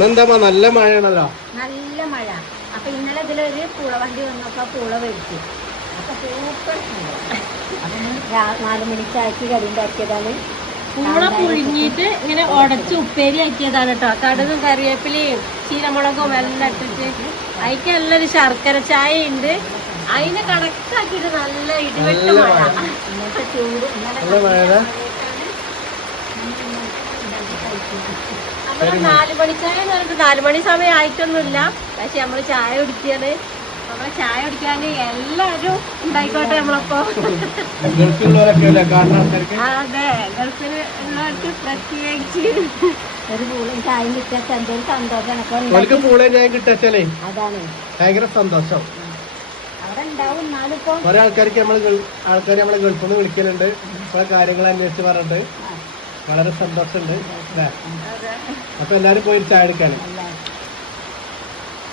എന്താ നല്ല മഴയാണല്ലോ. നല്ല മഴ. അപ്പൊ ഇന്നലെ ഇതിലൊരു പൂള വണ്ടി വന്നപ്പോ പൂള മേടിച്ചു. അപ്പൊ സൂപ്പർ അപ്പൊ 4 മണിക്കാക്കി കടി ഉണ്ടാക്കിയതാണ്. പൂള പുഴുങ്ങിയിട്ട് ഇങ്ങനെ ഉടച്ച് ഉപ്പേരി ആക്കിയതാണ് കേട്ടോ. കടുകും കറിവേപ്പിലയും ചീരമുളകും എല്ലാം ഇട്ടിട്ട് അതിക്ക് നല്ലൊരു ശർക്കര ചായ ഉണ്ട്. അതിനെ കണക്കാക്കിയിട്ട് നല്ല ഇടിവെട്ട മഴ. ഇന്നത്തെ ചൂട് നല്ല മഴ. നമ്മള് 4 മണി ചായ എന്ന് പറഞ്ഞിട്ട് 4 മണി സമയം ആയിട്ടൊന്നുമില്ല. പക്ഷെ നമ്മള് ചായ കുടിക്കാണ്. നമ്മളെ ചായ കുടിക്കാന് എല്ലാരും ഉണ്ടായിക്കോട്ടെ. നമ്മളപ്പോ ഗൾഫിലുള്ളവരൊക്കെ കാണുന്ന ആൾക്കാർക്ക് അതെ ഗൾഫിൽ ഉള്ളവർക്ക് പ്രത്യേകിച്ച് ഒരു പൂളും ചായയും കിട്ടിയാൽ എന്തൊരു സന്തോഷമാണ്. അവർക്ക് പൂളെ ഞാൻ കിട്ടാച്ചാലേ അതാണ് ഭയങ്കര സന്തോഷം. അവിടെ ഉണ്ടാവും. എന്നാലും ഇപ്പൊ കുറെ ആൾക്കാർക്ക് നമ്മളെ ഗൾഫിൽ നിന്ന് വിളിക്കലുണ്ട്. കുറെ കാര്യങ്ങൾ അന്വേഷിച്ച് പറഞ്ഞിട്ട് വളരെ സന്തോഷമുണ്ട്. അപ്പൊ എല്ലാരും പോയി ചായ എടുക്കാണ്.